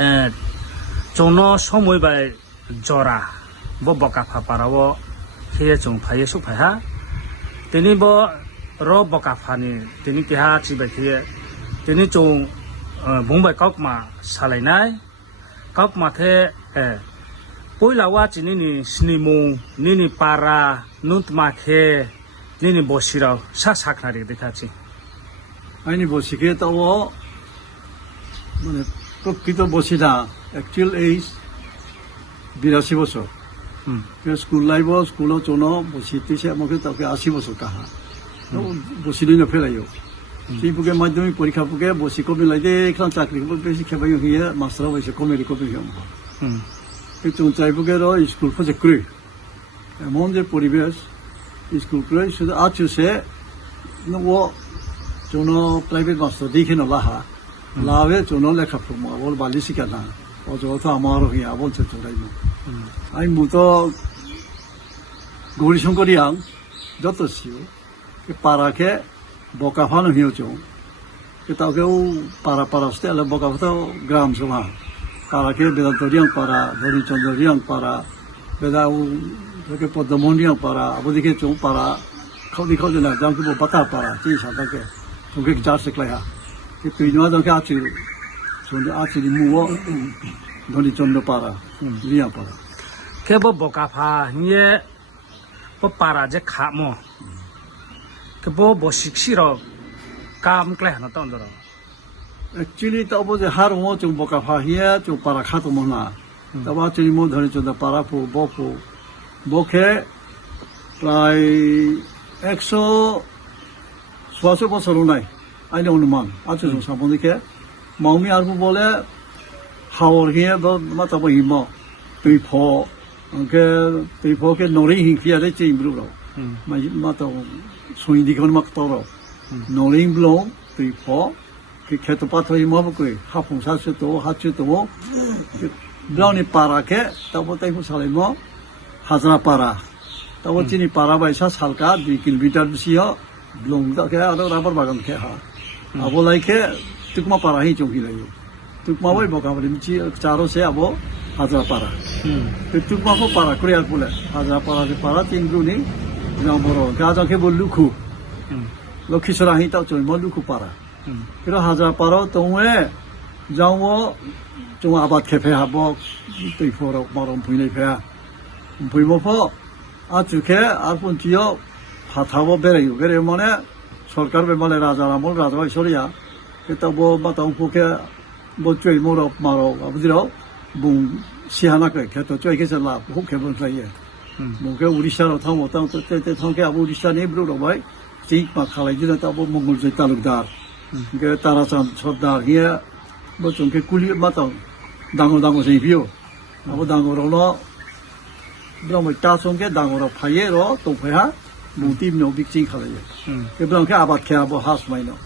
जोनो समय बाय जरा बो बका फापारावो खेये जों फाये सुफाया तिनी बो रो बका फानि तिनी केहा चिबाय खेये तिनी जों बुंबाय काउकमा सालायनाय काउकमाथे पयलावा चिनिनि स्निमु निनि पारा नुतमाखे निनि बसिराव सा साखनारि देखाछि आइनि बसिखे तावो माने प्रकृत बसिदा एक्चुअल एज 82 বছর स्कूल लाइफ स्कूल चोनो बसितिसे मके ताके 80 বছর काहा बसिदिनो फेलायो तिपुके माध्यमिक परीक्षा पुके बसि को मिलाइदे खान चाकरी को बेसि खेबायो हिया मास्टर वैसे कमेडी को बियो ए चोन चाइपुके रो स्कूल फसे क्रि एमन जे परिवेश स्कूल क्रि सुदा आचुसे नो चोनो प्राइवेट मास्टर दिखिनो लाहा लावे चोनो लेखा फुमा और बाली सिकाना 어저부터 아마로 히 아본 저쪽라이모 아니 무도 고리 손거리양 저것이요 그 파라케 보카파는 히오죠 그 타게 파라스텔 보카부터 그람 소마 파라케 베다토리앙 파라 도리 촌도리앙 파라 베다우 그렇게 포도몬리앙 파라 아버지게 좀 파라 커디나 장그 뭐 바타 파라 지사다게 그게 자스클라야 그 뒤노도 같이 손도 아치리 무어 돈이 좀더 빨아 리야 빨아 케보 보카파 예 뽀빠라 제 카모 케보 보식시로 감 클레 하나 던더라 एक्चुअली तब जे हर वो जो बोकाफा हिया जो पारा खातो मोना तब आचरी मो धरे जो पारा फो बोखे प्राय 140 বছর নাই আইনে অনুমান আছে जो साबोनिके 마음이 알고 볼래 하월기에 너 맞다고 이모 뒤포 뒤포게 노래 힘이야 되지 임으로 맞다고 소인디건 막 떠러 노래 임으로 뒤포 그 개도 빠터 이모고 하풍사스도 하츠도 브라운이 파라게 따고 따고 살이모 하즈라 파라 따고 진이 파라바이사 살까 2km 비시요 블롱다게 아로 라버 바간 개하 아볼라이케 तुकमा पारा ही चौकी रही तुकमा वही बोका बड़ी मिची चारों से अब हजार पारा फिर तुकमा को पारा कुरियार पुले हजार पारा से पारा 3 ग्रुनी जाओ बोरो गाजा के बोल लुखु लखीसरा ही ताऊ चोई मोल लुखु पारा फिर हजार पारा तो वे जाओ वो जो आबाद खेफे हाबो तो इफोरो मारो पुइले फेया पुइमोफो आचुके आरपुंचियो हाथावो बेरे माने सरकार बे माने राजा रामल राजा इशोरिया 그때 뭐 마땅 보게 뭐 죄 뭐로 말어 아버지로 뭐 시하나게 개도 죄게서 나 혹해 본 사이에 뭐게 우리 샤로 타고 땅 때때 타게 우리 샤네 브로로 바이 지막 칼라지다 타고 몽골 제 탈룩다 그 따라서 쳤다 게 뭐좀 그 꿀이 마땅 당고 세비요 아버 당고로로 그럼 따송게 당고로 파예로 또 배하 무티 묘빅진 칼라je 그럼 그 아바케 아버 하스마이노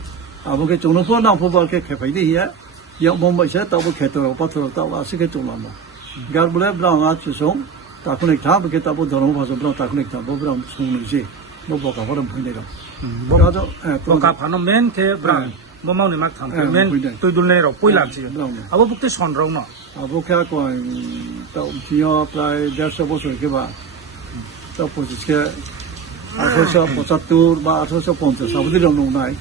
아버게 종로포 나포발게 개파이디야 여 몸바이세 따고 개토로 빠토로 따고 아시게 종라모 가르블레 브라운 아츠송 따쿠넥타 버게 따고 더노 바서 브라운 따쿠넥타 뭐 브라운 송는지 뭐 보가 버름 분대로 뭐가도 보카 파노 멘테 브라운 뭐 마우네 막 탐. 멘 또둘네로 보일람지 아버 북테 선롱노 아버게 또 지요 프라이 데서 보서 이렇게 봐 또 보지게 아서서 보자투 바 아서서 본서 사부디로 농나이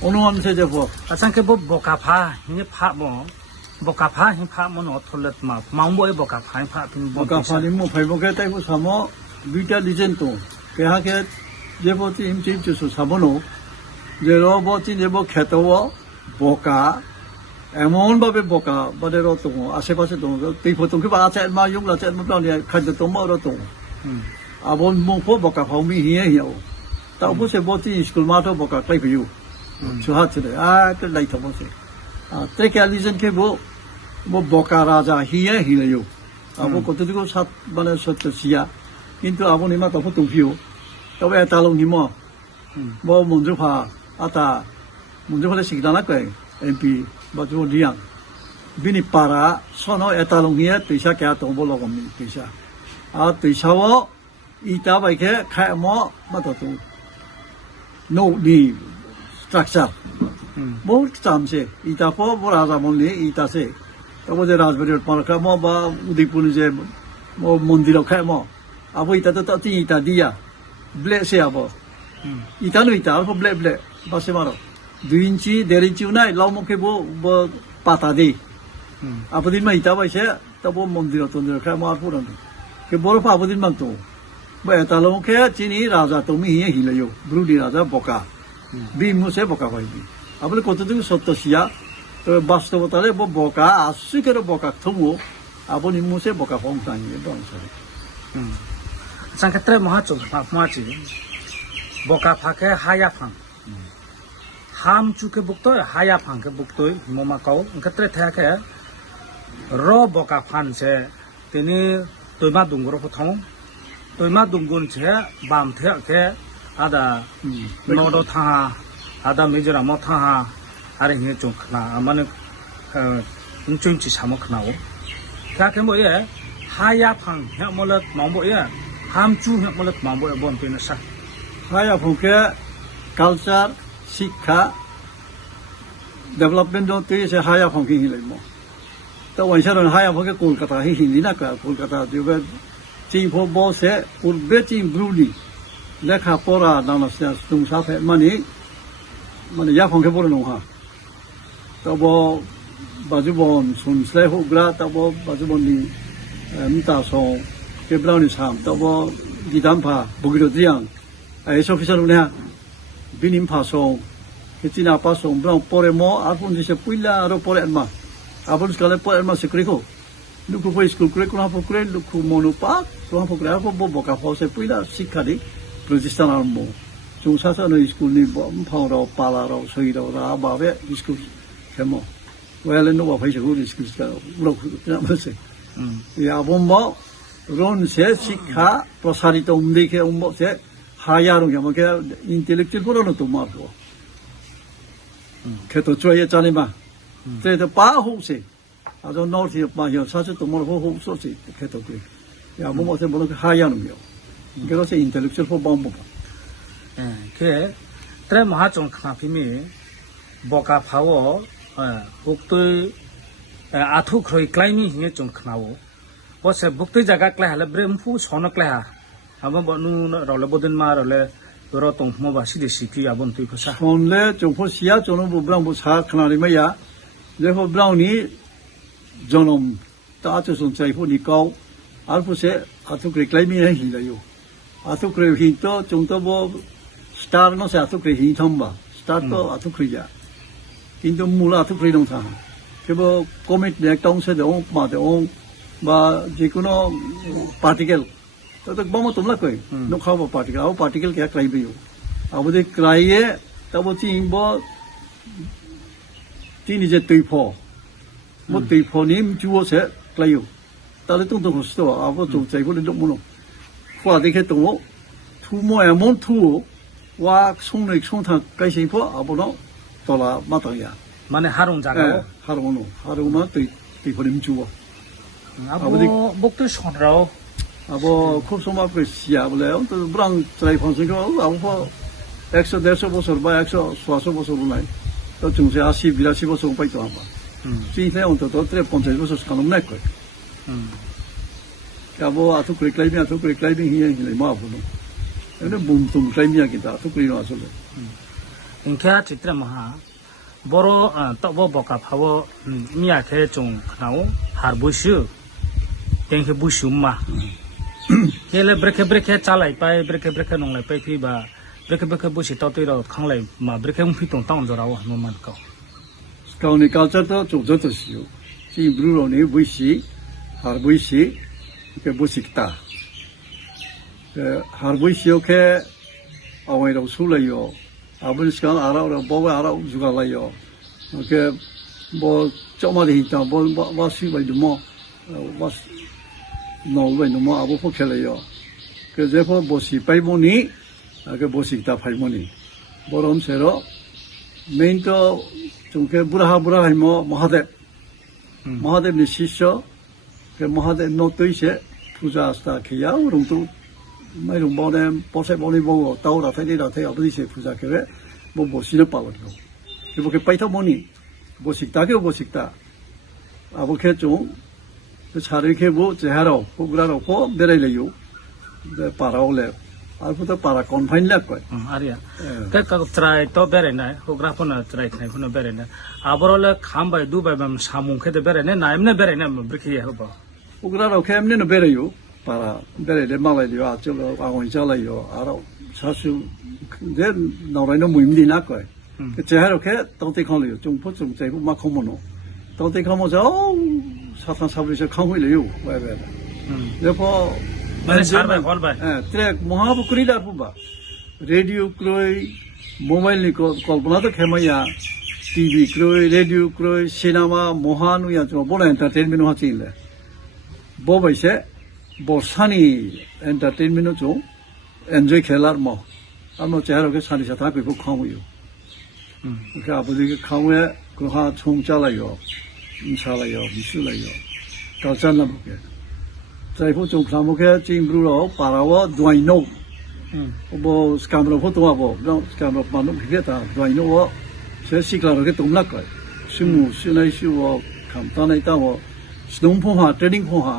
어느 세제 보 아상케 보 보카파 히 파모 보카파 히 파모 어톨렛 마 마음보에 보카파 히 파 빈 보카파니 뭐 발보게 따고 사모 비타 리젠토 그하게 제보티 힘집 주소 사보노 제로보티 제보 개토워 보카 에몬 밥에 보카 바데로 또 아세바세 또 비포통 그 바체 마 용라 제 뭐 plan에 가져 또 뭐로 또 아본 뭐 보카 파미 히에요 ताऊ से बहुत ही स्कूल मातो बोका कई बियू चुहा चले तो लाई तो बोसे ते क्या रीजन के वो बोका राजा ही ले यो अब को तो को साथ बने सत्य सिया किंतु अब निमा तो तुम पियो तो वे तालो निमो वो मुंजुफा आता मुंजुफा सिगदाना के एमपी बाजू लिया बिनी पारा सोनो एतालो हिया तैसा क्या तो बोलो गमी तैसा तैसा वो इता बाइके खाए मो मत तो no di structure बहुत काम से इता पो बड़ा जामोन ले इता से 어제 라즈베리를 파르카 뭐바 우디푸는 이제 뭐 몬디로开뭐 아버 이따도 떠띠 이따 디야 블레스야 뭐 이따는 이따 알고 블레 바세 마로 두인치 데린치 우나이 라오모케 뭐 파타디 아버지만 이따 바세 또뭐 몬디로 돈들开뭐 아프는 그 뭐로 아버지만 또 뭐 에탈로케 지니 라자 또미 히레요 브루디 라자 보카 비무세 보카 바이비 아버지 것도 소토시야 또 바스토보다래 뭐 보카 아수케로 보카 통고 아버님 무세 보카 홍상이 동서리 상케트레 모하쪽 파마치 보카 파케 하야팡 함 주케 북도이 하야팡 ke 북도이 모마카오 케트레 타케 로 보카 판세 테니 toima dungro photong toima dungun che bam the ke ada nodo tha ada mejora mo tha are he chung khna amane chung chi samo khna o kha ke mo ye haya phang he molat mambo ye ham chu he molat mambo ye bon pina sa haya phongke culture শিক্ষা डेवलपमेंट होते से हाया फंकी ही ले मो तो वैसे रन हाया फंके कोलकाता ही हिंदी ना का कोलकाता जो बे चीन फो बो से पूर्वे चीन ब्रूली लेखा पोरा नाना से तुम साफे माने या फंके पोरा नो हा तो वो बाजुबन सुनस्ले होग्रा तो वो बाजुबन नि मिता सो के ब्राउनी साम तो वो गिदामफा बुगिरो दियां ए ऑफिसर ने बिनिम फासो कितना पासो ब्राउन पोरे मो आपुन जिसे पुइला रो पोरे मा आपुन स्कले पोरे मा सिक्रिको लुकु फो स्कूल क्रे कुना फो क्रे लुकु मोनो पा तो फो क्रे फो बो बोका फो से पुइला सिक्खादि प्रोजेक्शन आरमो जोंसासा नो स्कूल नि फावरो पालारो सहिरो रा बाबे स्कूल केमो वेले नो बाफाइ सगु स्कूल का उलो ना बसे या बोमो रोन से शिक्षा प्रसारित उम्देखे उम्बो से हायारो यामके इंटेलेक्चुअल पोरो तो मारो 그래도 저의 자네마 그래도 바호세 아주 노티 바요 사실 또 뭐로 호소세 그래도 그 야, 뭐서 뭐로 하야는요 그래서 인텔렉츄얼 포범 그 트레 마하종 카피미 보카 파워 북도 아투 크로이 클라이밍 히에 좀 크나오 버세 북도 자가 클라 할레 브렘푸 소노 클라 아마 뭐누 롤레보든 마롤레 그러 동모 바시데 시피 아본 투이 코사 손레 좀포 시야 저놈 브랑 뭐 사크나리 마야 레호 브라우니 저놈 따뜻한 차이포니 고 알포세 아투크레 클라이밍 히라요 아투크레 힌토 좀더 뭐 스타르노 세 아투크레 힌톰바 스타르토 아투크레야 인도 물라 아투크레 동사 그뭐 코미트 렉동세도 마데 마 지코노 파티클 तो बम तुमला कोई नो खाओ पार्टिकल क्या क्राई भी हो अब दे क्राई है तब वो चीन बो तीन जे तुइफो वो तुइफो निम जुओ से क्राई हो ताले तुम तो खुश तो अब वो जो चाहिए वो ले लो मुनो हुआ देखे तो वो थू मो है मोन थू वा सोंग ने सोंग था कैसे फो अब वो तो ला माता या माने हारों जागा हारों ना तुइफो निम जुओ अब बुक तो सुन रहा हो अब खूब समय पे सिया बोले तो ब्रांग ट्राई फंक्शन को अब 100-150 বছর বা 100-100 বছর নাই তো চুংসে 80-82 বছর পাইতো আমরা চিন্তা অন্তত 50 বছর কারণ নাই কই আবো আতু ক্লাইমিং হিয়া হিলে মা বলো এনে বুম তুম ক্লাইমিং কি তা আতু ক্লাইমিং আসলে ইনকা চিত্র মহা বড় তব বকা ফাও মিয়া খে চুং খাও হারবুসু তেনকে বুসুমা केले ब्रेके चालाय पाय ब्रेके नंलाय पाय फैबा ब्रेके बुसि ततैर खांलाय मा ब्रेके फितों टाउन जराव नमान का गावनि कालचार तो जोजो सियो जि ब्रुरोनि बुसि हार बुसि के बुसिकता हार बुसियो के अवेराव सुलायो आबुन सिगां आराव बवा आराव जुगालायो के बो चमारि हिता बो वासि बायदुमो वास नौबाय नमो आबो फखेलायो के जेफो बसि पाइमोनि के बसिकता फाइमोनि बरम सेरो मेन तो जोंके बुरा हाइमो महादेव नि शिष्य के महादेव नो तैसे पूजा आस्था खिया रुंतु माइरुं बाने पसे बनि बो ताउ राथाय आबदि से पूजा केरे बो बसिनो पावनो के बके पाइथा मोनि बसिकता 아버게 좀 차르게 뭐 제하러 호그라로 포 베레래요 파라올레 알부터 파라 건파인랩 거야 아리야 그까 트라이 또 베레나 호그라포나 트라이 타이포나 베레나 아버롤레 캄바이 두바이밤 사몽케데 베레네 나임네 베레네 브리키야 호바 호그라로 캠네는 베레요 파라 베레레 말라요 아절로 아고 이절라요 알아 사실 내 나라는 무임디나 거야 제하로게 또때 칸려요 좀 포좀 제고 막 커모노 또때 커모서 사탄 사브리서 칸고이래요 왜왜 여보 মানে সারবাই হলবাই ट्रैक महाबुकुरीदा पुबा रेडियो क्रोय मोबाइल नि कल्पना तो खेमया टीवी क्रोय रेडियो क्रोय सिनेमा महानुया जो बोला एंटरटेनमेंट हा चिले बो बैसे बसानी एंटरटेनमेंट जो एन्जॉय खेलार म आनो चेहरो के सानि साथा बेखौ खावयो का आबुदि खावया ग्रहा छंचालायो इंसालायो बिसुलायो कालचारना बुके जायखौ जों खालामोखे जिंब्रुराव पारावा दुआइनो बो स्कामरो फोटोआबो स्कामरो मानु भिगेता दुआइनो से सिक्लारोके तुमलाकै सिमु सिनाय सिवो खामतानाय तावो स्नोंफोहा ट्रेडिंग फोहा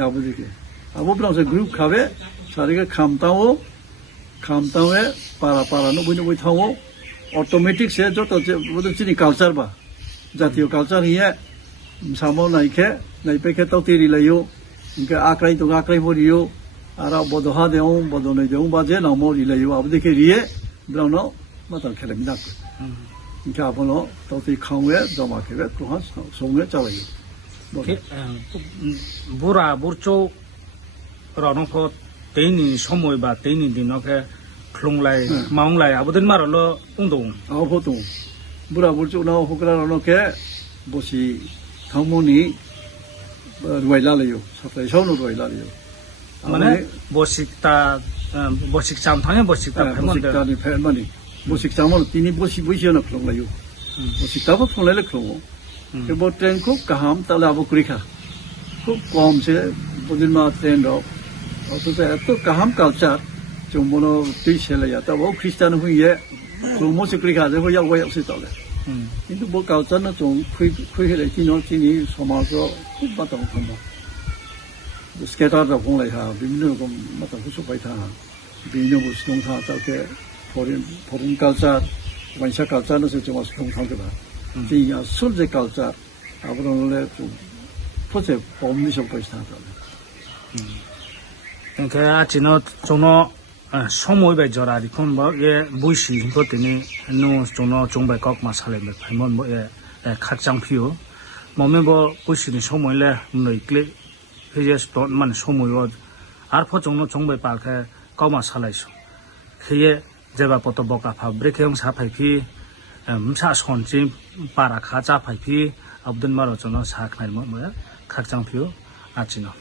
याबुदिके आबो ब्रांसे ग्रुप खाबे सारिके खामतावे पारा नो बयनो बयथावो ऑटोमेटिक से जत बोदो चिनि कल्चर बा जातीय कल्चर हिए सामो नायखे नायपेखे तौतेरि लायो 이게 아크라이 또 아크라이 보리요 알아 보도 하대요 보도네 좀 바제 나모리래요 아버지께 리에 브라노 맞다 켈입니다 이게 아버노 또티 강외 좀아케베 또한 송외 잡아요 부라 부르초 라노포 데니 소모이바 데니 디노케 클롱라이 마옹라이 아버든 말로 운동 보통 부라 부르초 나오 호그라노케 보시 당모니 루이라래요. 사태 쇼노 루이라래요. মানে বসিকতা বসিক চামথানে বসিকতা ফেমন্데 বসিকতা니 ফেমনি বসিক চামল তিনি বসি বইসিনো খলংলাयो বসিকতাবো খলংলাইলে খলङो কেবো ট্রেনखौ गाहाम তালে আবো কুরিখা খুব কম সে বদিনমা ট্রেন দ অথচ এত गाहाम কালচার জমবনো তুইছেলায়া তাবো খ্রিস্টান হুইয়ে জমমসে কুরিখা যে হইয়া হইয়াসে তালে কিন্তু 뭐 কালচার나 좀 খুইহেলে চিনো চিনি সমাজ খুব বাতাম খম 스케타르다 공래하 বিভিন্ন রকম মাতা কিছু পাইতা বিভিন্ন বস্তুংথা তাকে ফরেন কালচার মাইসা কালচার নসে জমা সুং থাকবা জিয়া সুলজে কালচার আবরনলে ফসে পমনি সব পাইতা কে আচিনো জনো সময় জরারি কোনবা এ বুইসি গতিনি নো জনো জংবাই কক মাসালে ফাইমন এ খাকজাং ফিউ মমেব বুইসিনি সময়লে নইক্লে হেজেস টন মান সময় আর ফজংনো জংবাই পালখে কমা সালাইছো খেয়ে जेबा पत बका फा ब्रेकें सा फाइफि मसा सनजि पारा खा जा फाइफि अबदन मारो जनो सा खनाय म खाकजां फिउ आचिनो